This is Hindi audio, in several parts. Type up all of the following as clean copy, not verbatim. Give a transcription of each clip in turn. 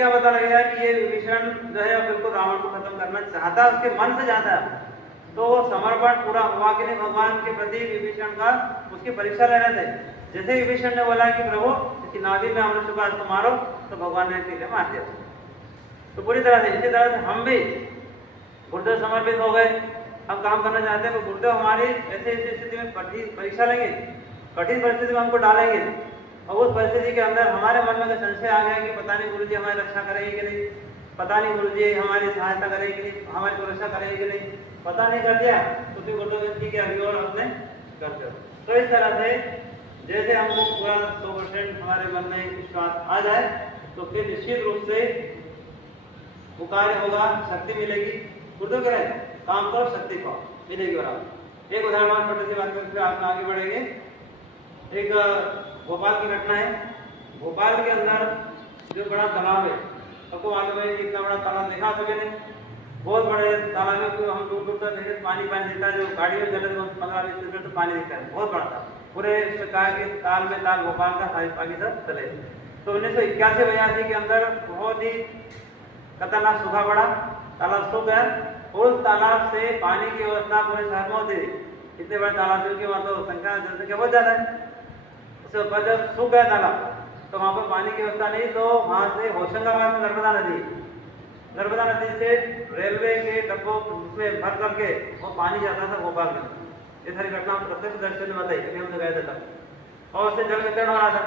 क्या पता लगेगा कि ये विभीषण जो है बिल्कुल रावण को खत्म करना चाहता है, उसके मन से चाहता है। तो वो समर्पण पूरा हुआ कि नहीं भगवान के प्रति विभीषण का, उसकी परीक्षा ले रहे थे। जैसे विभीषण ने बोला कि प्रभु इसकी नाभि में अमृत चुका इसको मारो, तो भगवान ने ठीक है मार दिया। तो पूरी तरह से इसी तरह से हम भी गुरुदेव समर्पित हो गए, हम काम करना चाहते हैं तो गुरुदेव हमारी ऐसे ऐसी स्थिति में परीक्षा लेंगे, कठिन परिस्थिति में हमको डालेंगे, और उस परिस्थिति के अंदर हमारे मन में संशय आ गया कि पता नहीं गुरुजी हमारी रक्षा करेंगे कि नहीं, पता नहीं गुरुजी हमारी सहायता करेंगे कि नहीं, हमारी सुरक्षा करेंगे कि नहीं, पता नहीं कर दिया तो फिर गुरुदेव ठीक है अभी और अपने करते हो। तो इस तरह से जैसे हमको पूरा 100% हमारे मन में विश्वास आ जाए तो फिर निश्चित रूप से वो कार्य होगा, शक्ति मिलेगी। गुरुदेव कह रहे हैं काम करो शक्ति पाओ, मिलेगी बराबर। एक उदाहरण छोटे से बात करके आप आगे बढ़ेंगे। एक भोपाल की घटना है। भोपाल के अंदर जो बड़ा तालाब है, सबको मालूम है कितना बड़ा तालाब देखा सके नहीं, बहुत बड़े तालाब में हम दूर दूर तक देखे पानी दिखता है, जो गाड़ी में चले 15-20 किलोमीटर तो पानी दिखता है, बहुत बड़ा था। पूरे कहा कि ताल में ताल भोपाल का सारी पानी सब चले। तो 1981-82 के अंदर बहुत ही खतरनाक सूखा पड़ा, तालाब सूख गया। उस तालाब से पानी की व्यवस्था पूरे शहर में होती थी, इतने बड़े तालाब की वहाँ तो संख्या जनसंख्या बहुत ज्यादा है। उसके ऊपर जब सूख गया तालाब तो वहाँ पर पानी की व्यवस्था नहीं, तो वहाँ से होशंगाबाद में नर्मदा नदी से रेलवे के डब्बों में भर करके वो पानी जाता था भोपाल में। ये सारी घटना हम प्रत्यक्ष दर्शन में बताई, कभी हम गए थे तब। और उससे जल वितरण हो रहा था।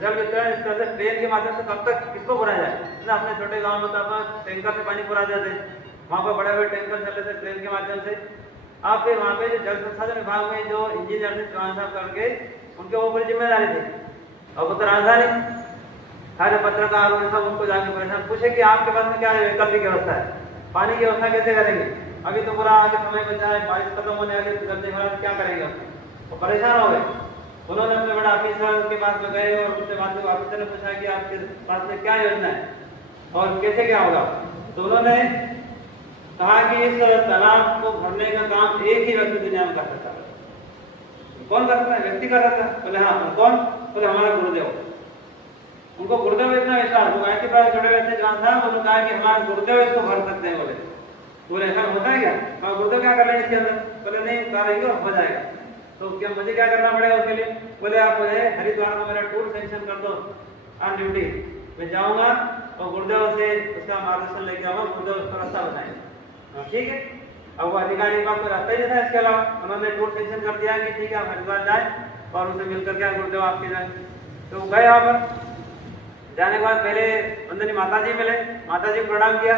जल वितरण इस तरह से ट्रेन के माध्यम से कब तक किसको भरा जाए ना, अपने छोटे गाँव में तो अपना टैंकर से पानी भरा जाते, वहाँ पर बड़े बड़े टैंकर चलते थे ट्रेन के माध्यम से। आप फिर वहाँ पे जो जल संसाधन विभाग में जो इंजीनियर थे ट्रांसफर करके उनके ऊपर जिम्मेदारी थी, और वो तो राजधानी सारे पत्रकार और सब उनको जाके परेशान पूछे कि आपके पास में क्या वैकल्पिक व्यवस्था है, पानी की व्यवस्था कैसे करेंगे, अभी तो पूरा आगे समय बचा है, बारिश खत्म होने वाली तो जल्दी भरा क्या करेंगे। तो परेशान हो गए। उन्होंने अपने बड़ा ऑफिसर के पास में गए और उसके बाद में ऑफिसर ने पूछा कि आपके पास में क्या योजना है और कैसे क्या होगा। तो उन्होंने कहा कि इस तालाब को भरने का काम एक ही व्यक्ति दुनिया में कर सकता है। कौन कर सकता है? व्यक्ति कर सकता है। बोले हाँ, कौन? बोले हमारा गुरुदेव। उनको गुरुदेव इतना विश्वास, वो गायत्री प्राय छोड़े हुए थे जहाँ था, उन्होंने कहा कि हमारे गुरुदेव इसको भर सकते हैं। बोले ऐसा होता है क्या? हाँ, गुरुदेव क्या कर लेंगे इसके अंदर? बोले नहीं करेंगे हो जाएगा। तो क्या मुझे क्या करना पड़ेगा उसके लिए? बोले आप मुझे हरिद्वार में मेरा टूर सेंक्शन कर दो ऑन ड्यूटी, मैं जाऊंगा और गुरुदेव से उसका मार्गदर्शन लेके आऊंगा, गुरुदेव उसका रास्ता बताएंगे। ठीक है। अब वो अधिकारी का कोई रास्ता ही नहीं था इसके अलावा, उन्होंने टूर सेंक्शन कर दिया कि ठीक है आप हरिद्वार जाए और उनसे मिलकर के गुरुदेव आपके जाए। तो गए यहाँ पर, जाने के बाद पहले वंदनी माता जी मिले, माता जी प्रणाम किया।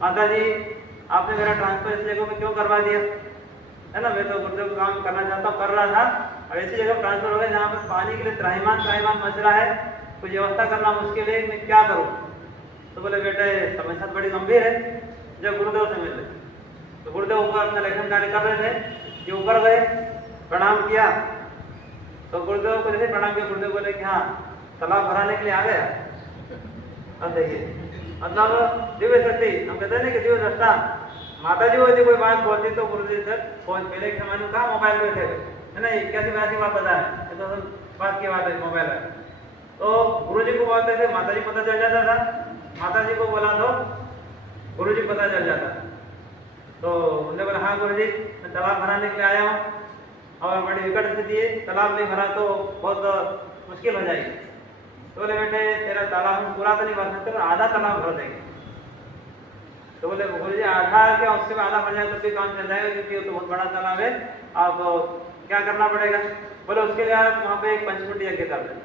माता जी आपने मेरा ट्रांसफर इस जगह में क्यों करवा दिया है ना, मैं तो गुरुदेव काम करना चाहता हूँ, कर रहा था, और ऐसी जगह ट्रांसफर हो गया जहाँ पर पानी के लिए त्राहिमाम मच रहा है, कुछ व्यवस्था करना मुश्किल है, मैं क्या करूँ। तो बोले बेटे समस्या बड़ी गंभीर है। जब गुरुदेव से मिले तो गुरुदेव ऊपर अपना लेखन कार्य कर रहे थे कि ऊपर गए, प्रणाम किया। तो गुरुदेव को जैसे प्रणाम किया, गुरुदेव बोले कि हाँ तालाब भराने के लिए आ गया। अब देखिए मतलब दिव्य शक्ति, हम कहते हैं ना कि दिव्य दृष्टा। माता जी यदि कोई बात बोलती तो गुरु जी सर पहले के समय में कहा मोबाइल पे थे है ना, 81-82 बात पता है, तो बात की बात है मोबाइल है। तो गुरु जी को बोलते थे, माता जी पता चल जाता था, माता जी को बोला तो गुरु जी पता चल जाता। तो उन्होंने बोला हाँ गुरु जी मैं तालाब भराने के लिए आया हूँ और बड़ी विकट स्थिति है, तालाब नहीं भरा तो बहुत मुश्किल हो जाएगी। तो बोले बेटे तेरा तालाब हम पूरा तो नहीं भर सकते, आधा तालाब भर देंगे। तो बोले गुरु जी आधा क्या, उससे भी आधा भर जाए तो भी काम चल जाएगा, क्योंकि वो तो बहुत बड़ा तालाब है, आप क्या करना पड़ेगा। बोले उसके लिए आप वहाँ पे एक पंचकुंडी यज्ञ कर दें।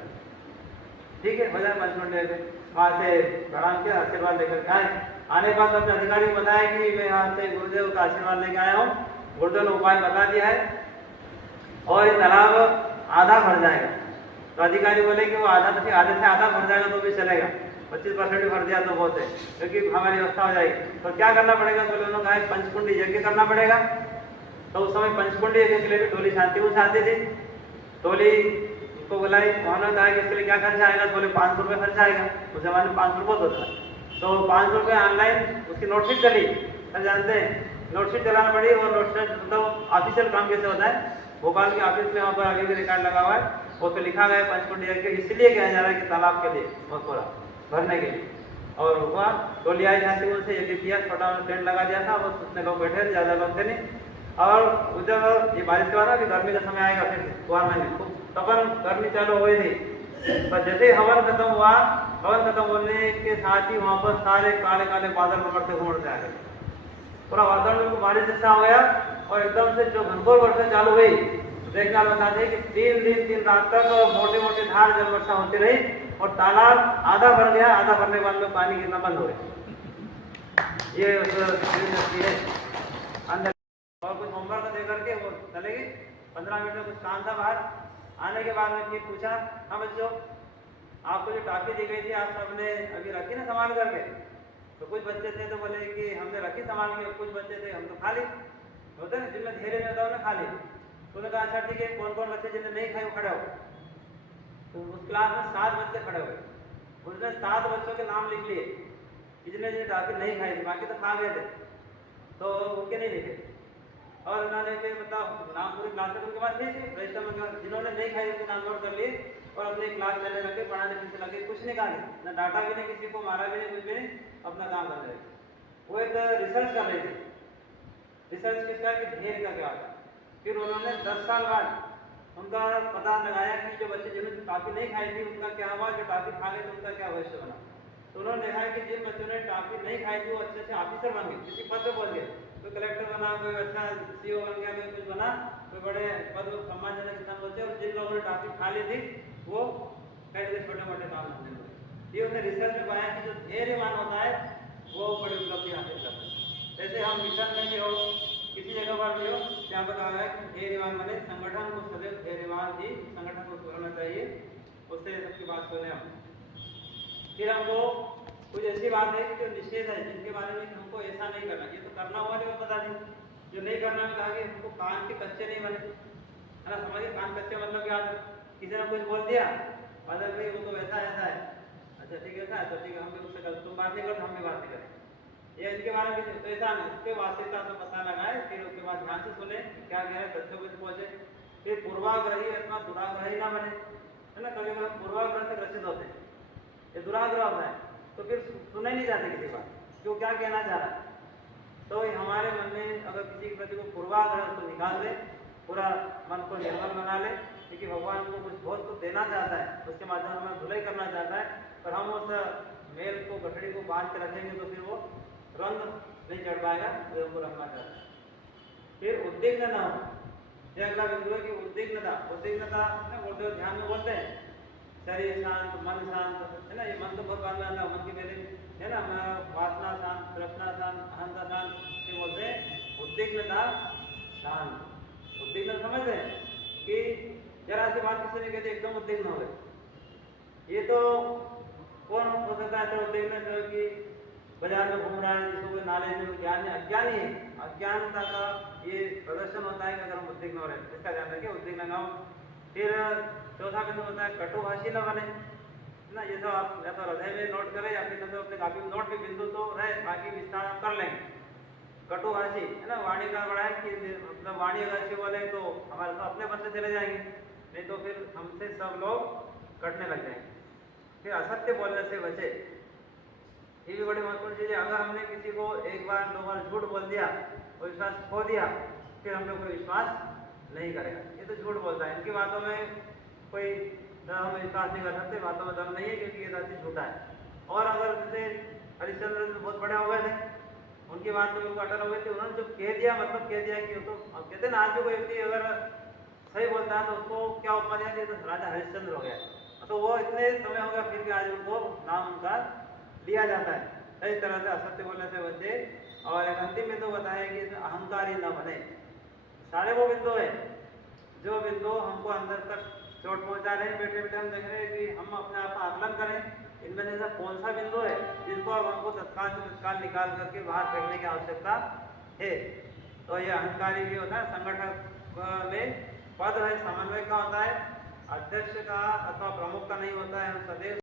ठीक है, हो जाए पंचकुंडी यज्ञ। वहाँ से प्रणाम किया, आशीर्वाद लेकर आए। आने के बाद अपने अधिकारी को बताया कि मैं यहाँ से गुरुदेव का आशीर्वाद लेके आया हूँ, गुरुदेव ने उपाय बता दिया है और ये तालाब आधा भर जाएगा। तो अधिकारी बोले कि वो आधे से आधा भर जाएगा तो भी चलेगा, 25% भी भर दिया तो बहुत है, क्योंकि हमारी व्यवस्था हो जाएगी। तो क्या करना पड़ेगा, तो उन्होंने कहा पंचकुंडी यज्ञ करना पड़ेगा। तो उस समय पंचकुंडी यज्ञ के लिए भी टोली चाहती थी। टोली को बुलाई, उन्होंने कहा कि इसके लिए क्या खर्च आएगा, बोले 500 रुपये खर्च आएगा। उस जमाने में 500 रुपये होता था, तो 500 रुपये ऑनलाइन उसकी नोटशीट चली, सर जानते हैं नोटशीट चलाना पड़ी। और नोटशीट मतलब ऑफिशियल काम कैसे होता है, भोपाल के ऑफिस में वहाँ पर आगे भी रिकॉर्ड लगा हुआ है, उस पर लिखा गया पंचकुंडी यज्ञ इसलिए किया जा रहा है कि तालाब के लिए बहुत पूरा भरने के लिए। और हुआ तो लिया शांतिपुर से ये किया, छोटा टेंट लगा दिया था, बस उतने लोग बैठे थे, ज़्यादा लोग थे नहीं। और जब ये बारिश के बाद अभी गर्मी का समय आएगा फिर कुआर महीने, तो तब गर्मी चालू हुई थी। पर जैसे हवन खत्म हुआ, हवन खत्म होने के साथ ही वहाँ पर सारे काले काले बादल घुमड़ते आ गए, पूरा वातावरण बिल्कुल बारिश जैसा हो गया। और एकदम से जो घनघोर वर्षा चालू हुई, देखने वाले बताते हैं कि 3 रात तक मोटी मोटी धार जल वर्षा होती रही, और तालाब आधा भर गया, आधा भरने के बाद में पानी गिरना बंद हो गया। ये है अंदर। और कुछ होमवर्क दे करके वो चले गए, 15 मिनट में कुछ काम था बाहर। आने के बाद में फिर पूछा, हाँ बच्चों आपको जो टॉफी दी गई थी आप सबने अभी रखी ना संभाल करके? तो कुछ बच्चे थे तो बोले कि हमने रखी संभाल के, कुछ बच्चे थे हम तो खा ली, होते ना जिनमें धैर्य में होता है खा ली। तो उन्होंने कहा अच्छा ठीक है, कौन कौन बच्चे जिन्हें नहीं खाई वो खड़े हो। तो उस क्लास में 7 बच्चे खड़े हुए, उसने 7 बच्चों के नाम लिख लिए, जिन्हें टॉफी नहीं खाई थी, बाकी तो खा गए थे, तो उनके नहीं लिखे। और उन्होंने फिर मतलब नाम पूरी क्लास में उनके पास नहीं थी रजिस्टर में, जिन्होंने नहीं खाई उनके नाम नोट कर लिए और अपनी क्लास लेने लगे, पढ़ाने पीछे लगे, कुछ नहीं कहा, ना डांटा भी नहीं, किसी को मारा भी नहीं, कुछ भी नहीं, अपना काम कर रहे। वो एक रिसर्च कर रहे थे, रिसर्च किसका कि ढेर का क्या था। फिर उन्होंने 10 साल बाद उनका पता लगाया कि जो बच्चे जिन्होंने टॉफी नहीं खाई थी उनका क्या हुआ, जो टॉफी खा गए तो उनका क्या भविष्य बना। तो उन्होंने देखा कि जिन बच्चों ने टॉफी नहीं खाई थी वो अच्छे से ऑफिसर बन गए, किसी पद पर पहुंच गए, कोई कलेक्टर बना, कोई अच्छा सीईओ बन गया, कोई कुछ बना, कोई बड़े पद सम्मानजनक किसान पहुंचे। और जिन लोगों ने टॉफी खा ली थी वो कई छोटे मोटे काम होने लगे। ये उसने रिसर्च में पाया कि जो धैर्यवान होता है वो बड़ी उपलब्धि हासिल करता है। जैसे हम मिशन में भी हो, किसी जगह पर भी हो, यहाँ पर कहा है कि धैर्यवान बने, संगठन को सदैव धैर्यवान ही संगठन को करना चाहिए, उससे सबकी बात सुने हम। फिर हमको कुछ ऐसी बात है कि जो निषेध है, जिनके बारे में हमको ऐसा नहीं करना, ये तो करना हुआ नहीं मैं बता दी, जो नहीं करना में कहा कि हमको कान के कच्चे नहीं बने, है ना। समझिए कान कच्चे मतलब क्या, किसी ने कुछ बोल दिया अदर भाई वो तो ऐसा ऐसा है, अच्छा ठीक है ऐसा है तो ठीक है, हम भी उससे गलत, तुम बात नहीं करो हम भी बात नहीं करें, ये इनके बारे में तो ऐसा नहीं, उसके वास्तविकता का पता लगाए, फिर उसके बाद ध्यान से सुने क्या कह रहे, तथ्यों को पहुंचे। फिर पूर्वाग्रही अथवा दुराग्रही ना बने, है ना। कभी कभी पूर्वाग्रह से ग्रसित होते हैं, ये दुराग्रह होता है तो फिर सुने नहीं जाते किसी बात, क्यों क्या कहना चाह रहा है। तो हमारे मन में अगर किसी के प्रति को पूर्वाग्रह को निकाल दे, पूरा मन को निर्मल बना ले, क्योंकि भगवान को कुछ बहुत कुछ देना चाहता है, उसके माध्यम में धुलाई करना चाहता है, पर हम उस मेल को गठड़ी को बांध के रखेंगे तो फिर वो रंग नहीं चढ़ पाएगा, तो हमको रखना चाहता है। फिर उद्विग्न न हो, यह अगला बिंदु है कि उद्विग्नता, उद्विग्नता बोलते हुए ध्यान में बोलते हैं शरीर शांत, मन शांत, है ना। ये मन तो बहुत बाद में आता है, मन की पहले है ना, हमारा वासना शांत, तृष्णा शांत, अहंता शांत, ये बोलते हैं उद्विग्नता शांत। उद्विग्न समझते हैं कि जरा सी बात किसी ने कहते एकदम उद्विग्न हो गए। ये तो कौन हो सकता है तो उद्विग्न जो कि बाजार में घूम रहा है, जिसको कोई नॉलेज नहीं, ज्ञान नहीं, अज्ञानी है, अज्ञानता का ये प्रदर्शन होता है कि अगर हम उद्विग्न हो रहे हैं, इसका ध्यान रखिए उद्विग्न न हो। फिर चौथा बिंदु होता है कटुभाषी न बने, है ना। ये तो आप या तो हृदय में नोट करें या फिर तो अपने काफी नोट के बिंदु तो रहे, बाकी विस्तार हम कर लेंगे। कटुभाषी, है ना, वाणी का बड़ा है कि मतलब वाणी अगर अच्छी बोले तो हमारे तो अपने बच्चे चले जाएंगे, नहीं तो फिर हमसे सब लोग कटने लग जाएंगे। फिर असत्य बोलने से बचे, ये भी बड़ी महत्वपूर्ण चीज़ है। अगर हमने किसी को एक बार 2 बार झूठ बोल दिया और विश्वास खो दिया, फिर हम लोग कोई विश्वास नहीं करेगा, ये तो झूठ बोलता है, इनकी बातों में कोई हम विश्वास नहीं कर सकते, बातों में दम नहीं है, क्योंकि ये सच्ची झूठा है। और अगर जैसे हरिश्चंद्र बहुत बड़े हो गए थे, उनकी बात में उनको अटल हो गई थी, उन्होंने जो कह दिया मतलब कह दिया कि तो अब कहते ना आज भी कोई व्यक्ति अगर सही बोलता है तो उसको क्या उपमा दिया कि तो राजा हरिश्चंद्र हो गया, तो वो इतने समय हो गया फिर भी आज उनको नाम उनका लिया जाता है। इस तरह से असत्य बोलने से बचे। और एक अंतिम बिंदु बताया कि अहंकारी न बने। सारे वो बिंदु है जो बिंदु हमको अंदर तक चोट पहुंचा रहे हैं, बैठे बैठे हम देख रहे हैं कि हम अपने आप का आकलन करें, इनमें से ऐसा कौन सा बिंदु है जिसको अब हमको तत्काल से तत्काल निकाल करके बाहर फेंकने की आवश्यकता है। तो ये अहंकारी भी होता है। संगठन में पद है, समन्वय का होता है, अध्यक्ष का अथवा प्रमुख का नहीं होता है। हम सदैव